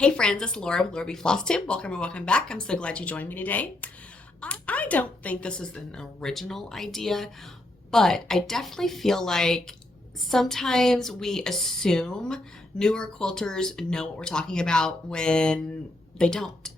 Hey friends, it's Laura with Laura B. Floss Tip. Welcome or welcome back. I'm so glad you joined me today. I don't think this is an original idea, but I definitely feel like sometimes we assume newer quilters know what we're talking about when they don't.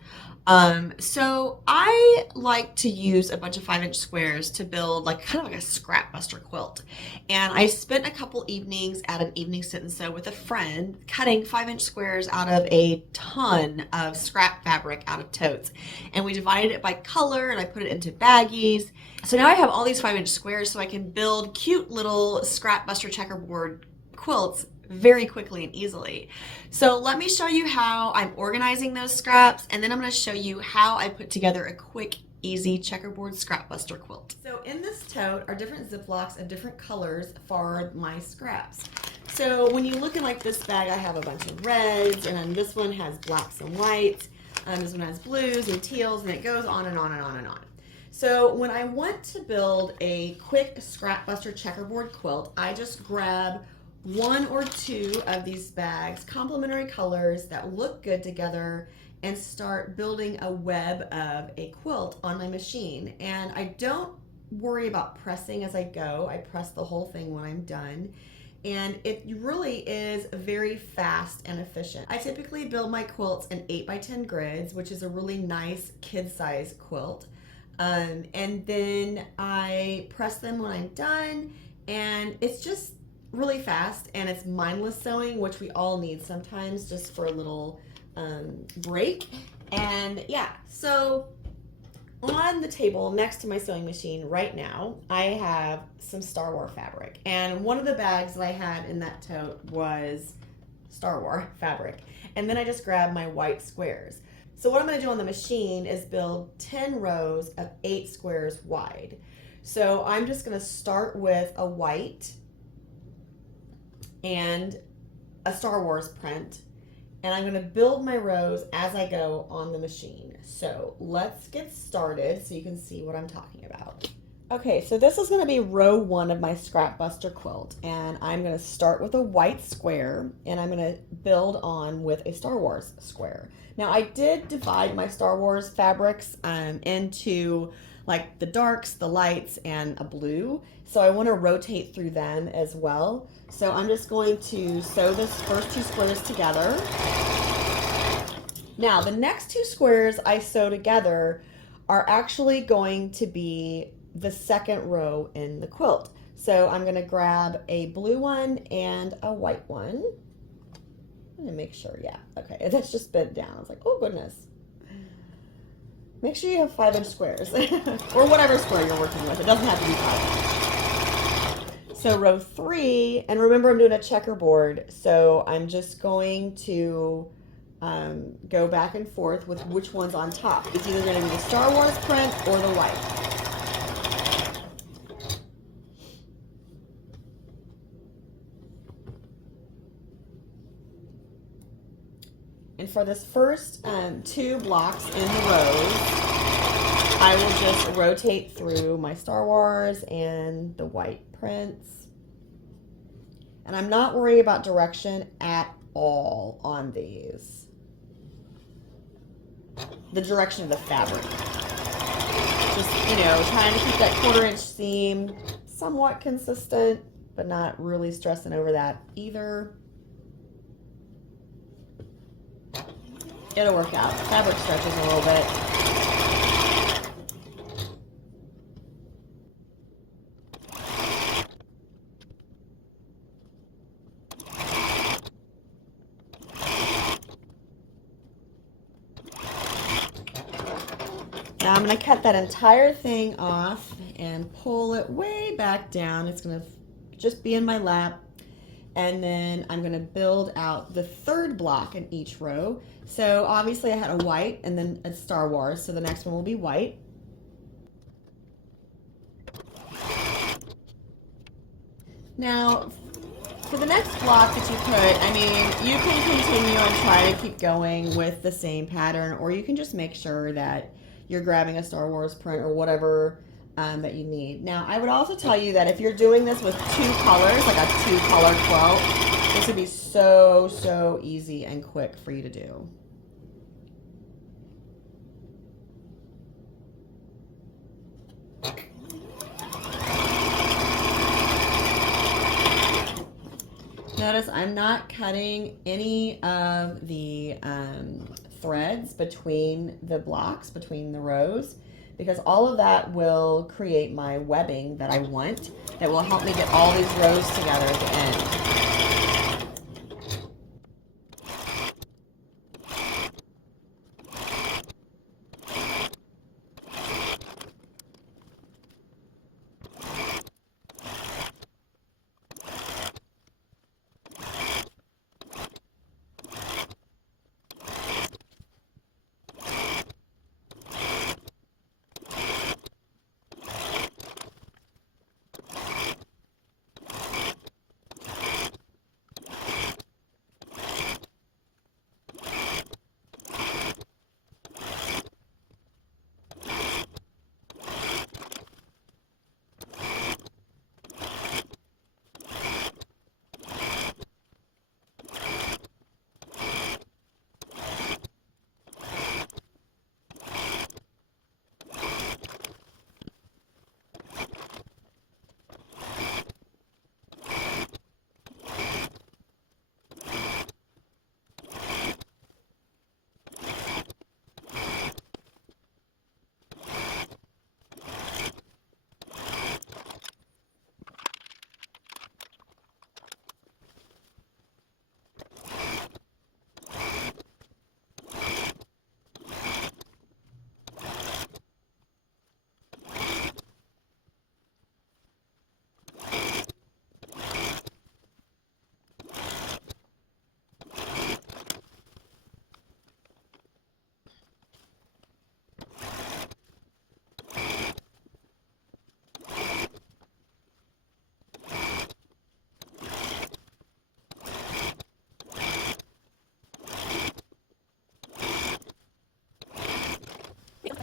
So I like to use a bunch of 5-inch squares to build like kind of like a scrap buster quilt. And I spent a couple evenings at an evening sit and sew with a friend cutting 5-inch squares out of a ton of scrap fabric out of totes. And we divided it by color and I put it into baggies. So now I have all these 5-inch squares so I can build cute little scrap buster checkerboard quilts very quickly and easily. So let me show you how I'm organizing those scraps, and then I'm going to show you how I put together a quick, easy checkerboard scrap buster quilt. So in this tote are different Ziplocs of different colors for my scraps. So when you look in like this bag, I have a bunch of reds, and then this one has blacks and whites. This one has blues and teals, and it goes on and on and on and on. So when I want to build a quick scrap buster checkerboard quilt, I just grab one or two of these bags, complementary colors that look good together, and start building a web of a quilt on my machine. And I don't worry about pressing as I go. I press the whole thing when I'm done. And it really is very fast and efficient. I typically build my quilts in 8x10 grids, which is a really nice kid-size quilt. And then I press them when I'm done, and it's just really fast, and it's mindless sewing, which we all need sometimes just for a little break. And yeah, so on the table next to my sewing machine right now, I have some Star Wars fabric, and one of the bags that I had in that tote was Star Wars fabric, and then I just grabbed my white squares. So what I'm going to do on the machine is build 10 rows of 8 squares wide. So I'm just going to start with a white and a Star Wars print, and I'm going to build my rows as I go on the machine. So let's get started so you can see what I'm talking about. Okay, so this is going to be row 1 of my scrap buster quilt, and I'm going to start with a white square, and I'm going to build on with a Star Wars square. Now I did divide my Star Wars fabrics into like the darks, the lights, and a blue. So I want to rotate through them as well. So I'm just going to sew this first 2 squares together. Now the next 2 squares I sew together are actually going to be the second row in the quilt. So I'm going to grab a blue one and a white one. I'm going to make sure, yeah, okay, that's just bent down. I was like, oh goodness. Make sure you have 5-inch squares or whatever square you're working with. It doesn't have to be 5. So row 3, and remember I'm doing a checkerboard, so I'm just going to go back and forth with which one's on top. It's either going to be the Star Wars print or the white. And for this first 2 blocks in the rows, I will just rotate through my Star Wars and the white prints. And I'm not worried about direction at all on these. The direction of the fabric. Just, you know, trying to keep that 1/4-inch seam somewhat consistent, but not really stressing over that either. It'll work out. Fabric stretches a little bit. Now I'm going to cut that entire thing off and pull it way back down. It's going to just be in my lap. And then I'm going to build out the 3rd block in each row. So obviously I had a white and then a Star Wars, so the next one will be white. Now, for the next block that you put, I mean, you can continue and try to keep going with the same pattern, or you can just make sure that you're grabbing a Star Wars print or whatever that you need. Now, I would also tell you that if you're doing this with 2 colors, like a 2-color quilt, this would be so easy and quick for you to do. Notice I'm not cutting any of the threads between the blocks, between the rows, because all of that will create my webbing that I want that will help me get all these rows together at the end.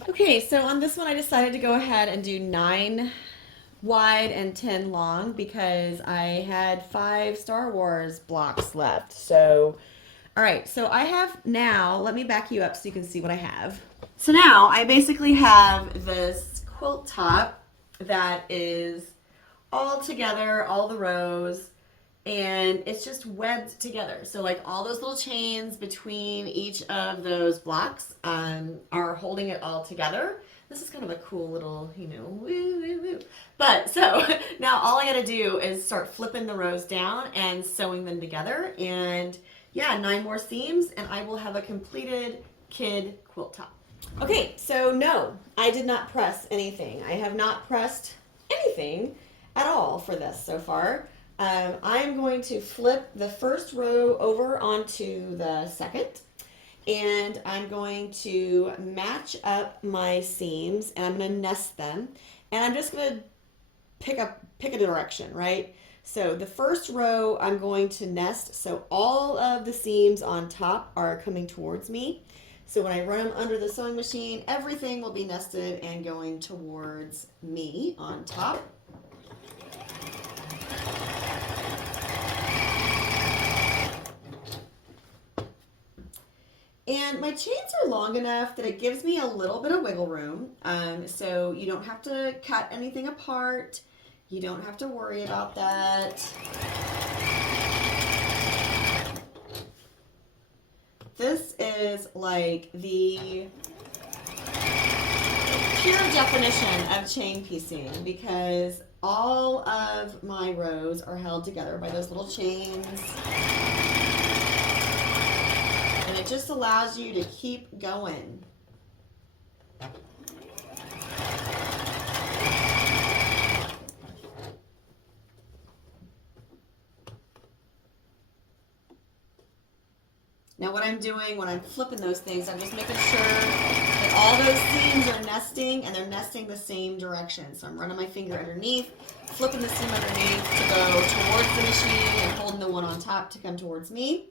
Okay, so on this one I decided to go ahead and do 9 wide and 10 long because I had 5 Star Wars blocks left. So, all right, so I have now, let me back you up so you can see what I have. So now I basically have this quilt top that is all together, all the rows, and it's just webbed together. So like all those little chains between each of those blocks are holding it all together. This is kind of a cool little, woo, woo, woo. But so now all I gotta do is start flipping the rows down and sewing them together. And yeah, 9 more seams and I will have a completed kid quilt top. Okay, so no, I did not press anything. I have not pressed anything at all for this so far. I'm going to flip the first row over onto the second, and I'm going to match up my seams, and I'm going to nest them, and I'm just going to pick a direction, right? So the first row I'm going to nest, so all of the seams on top are coming towards me. So when I run them under the sewing machine, everything will be nested and going towards me on top. And my chains are long enough that it gives me a little bit of wiggle room. So you don't have to cut anything apart. You don't have to worry about that. This is like the pure definition of chain piecing because all of my rows are held together by those little chains. And it just allows you to keep going. Now what I'm doing when I'm flipping those things, I'm just making sure that all those seams are nesting and they're nesting the same direction. So I'm running my finger underneath, flipping the seam underneath to go towards the machine and holding the one on top to come towards me.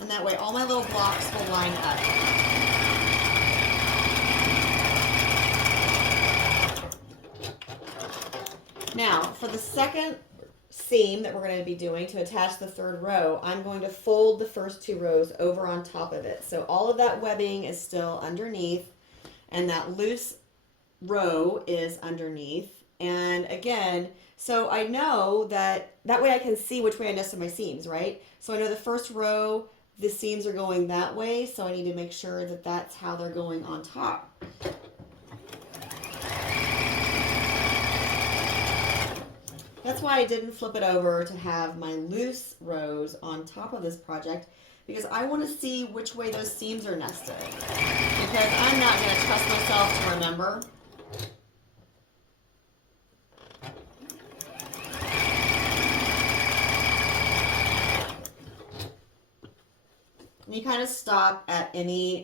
And that way all my little blocks will line up. Now, for the second seam that we're going to be doing to attach the third row, I'm going to fold the first 2 rows over on top of it. So all of that webbing is still underneath, and that loose row is underneath. And again, so I know that way I can see which way I nested my seams, right? So I know the first row, the seams are going that way, so I need to make sure that that's how they're going on top. That's why I didn't flip it over to have my loose rows on top of this project, because I want to see which way those seams are nested. Because I'm not going to trust myself to remember. And you kind of stop at every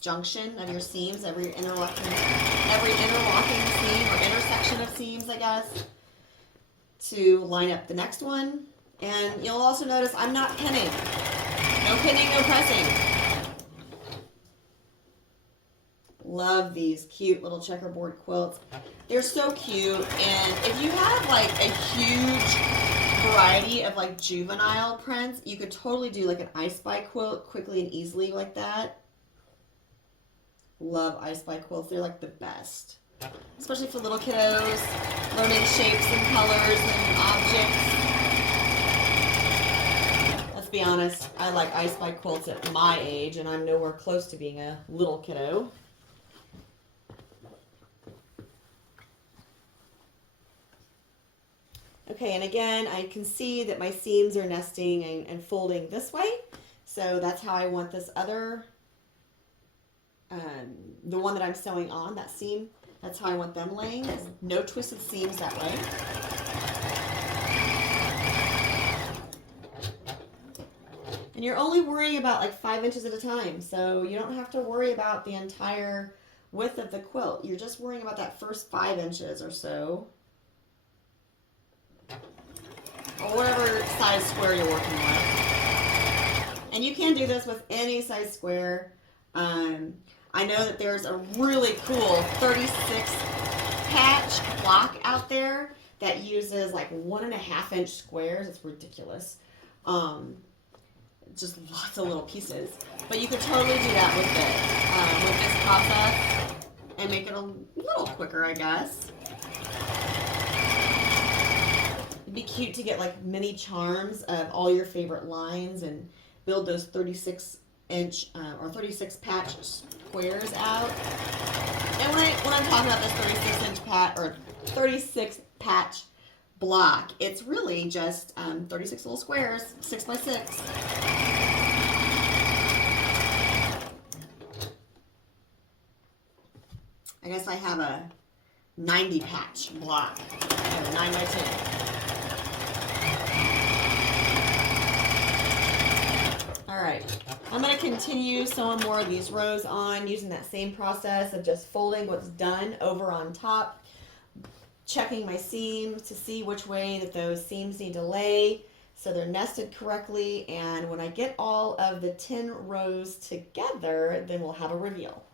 junction of your seams, every interlocking seam or intersection of seams, I guess, to line up the next one. And you'll also notice I'm not pinning. No pinning, no pressing. Love these cute little checkerboard quilts. They're so cute. And if you have like a huge variety of like juvenile prints, you could totally do like an I Spy quilt quickly and easily like that. Love I Spy quilts. They're like the best. Especially for little kiddos, learning shapes and colors and objects. Let's be honest, I like I Spy quilts at my age, and I'm nowhere close to being a little kiddo. Okay, and again, I can see that my seams are nesting and folding this way. So that's how I want this other, the one that I'm sewing on, that seam, that's how I want them laying. No twisted seams that way. And you're only worrying about like 5 inches at a time. So you don't have to worry about the entire width of the quilt. You're just worrying about that first 5 inches or so. Or whatever size square you're working with. And you can do this with any size square. I know that there's a really cool 36 patch block out there that uses like 1.5 inch squares. It's ridiculous. Just lots of little pieces. But you could totally do that with this process and make it a little quicker, I guess. It'd be cute to get like mini charms of all your favorite lines and build those 36 inch or 36 patch squares out. And when I'm talking about this 36 inch patch or 36 patch block, it's really just 36 little squares, 6 by 6. I guess I have a 90 patch block, so 9 by 10. All right, I'm going to continue sewing more of these rows on using that same process of just folding what's done over on top, checking my seams to see which way that those seams need to lay so they're nested correctly. And when I get all of the 10 rows together, then we'll have a reveal.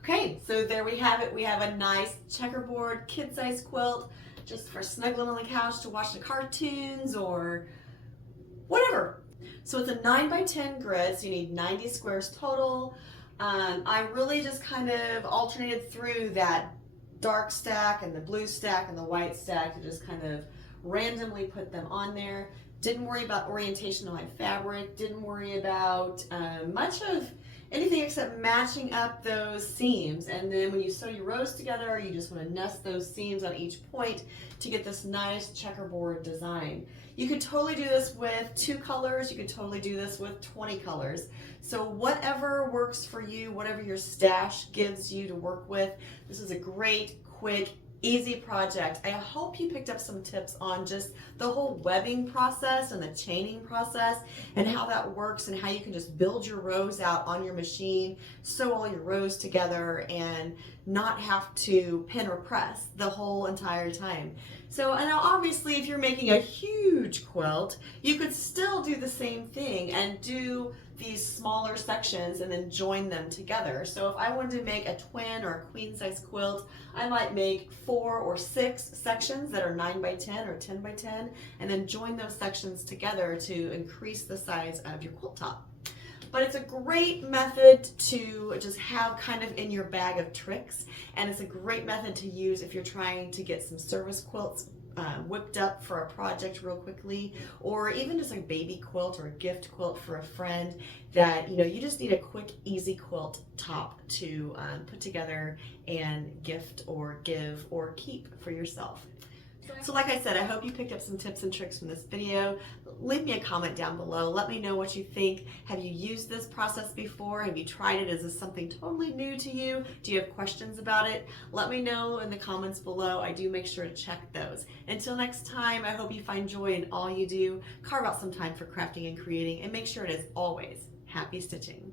Okay, so there we have it. We have a nice checkerboard kid-size quilt just for snuggling on the couch to watch the cartoons or whatever. So it's a 9 by 10 grid, so you need 90 squares total. I really just kind of alternated through that dark stack and the blue stack and the white stack to just kind of randomly put them on there. Didn't worry about orientation of my fabric, didn't worry about much of anything except matching up those seams. And then when you sew your rows together, you just want to nest those seams on each point to get this nice checkerboard design. You could totally do this with 2 colors. You could totally do this with 20 colors. So whatever works for you, whatever your stash gives you to work with, this is a great, quick, easy project. I hope you picked up some tips on just the whole webbing process and the chaining process and how that works and how you can just build your rows out on your machine, sew all your rows together and not have to pin or press the whole entire time. So, and now obviously if you're making a huge quilt, you could still do the same thing and do these smaller sections and then join them together. So if I wanted to make a twin or a queen size quilt, I might make 4 or 6 sections that are 9 by 10 or 10 by 10 and then join those sections together to increase the size of your quilt top. But it's a great method to just have kind of in your bag of tricks, and it's a great method to use if you're trying to get some service quilts whipped up for a project real quickly, or even just a baby quilt or a gift quilt for a friend that you just need a quick, easy quilt top to put together and gift or give or keep for yourself. So like I said, I hope you picked up some tips and tricks from this video. Leave me a comment down below. Let me know what you think. Have you used this process before? Have you tried it? Is this something totally new to you? Do you have questions about it? Let me know in the comments below. I do make sure to check those. Until next time, I hope you find joy in all you do. Carve out some time for crafting and creating, and make sure it is always happy stitching.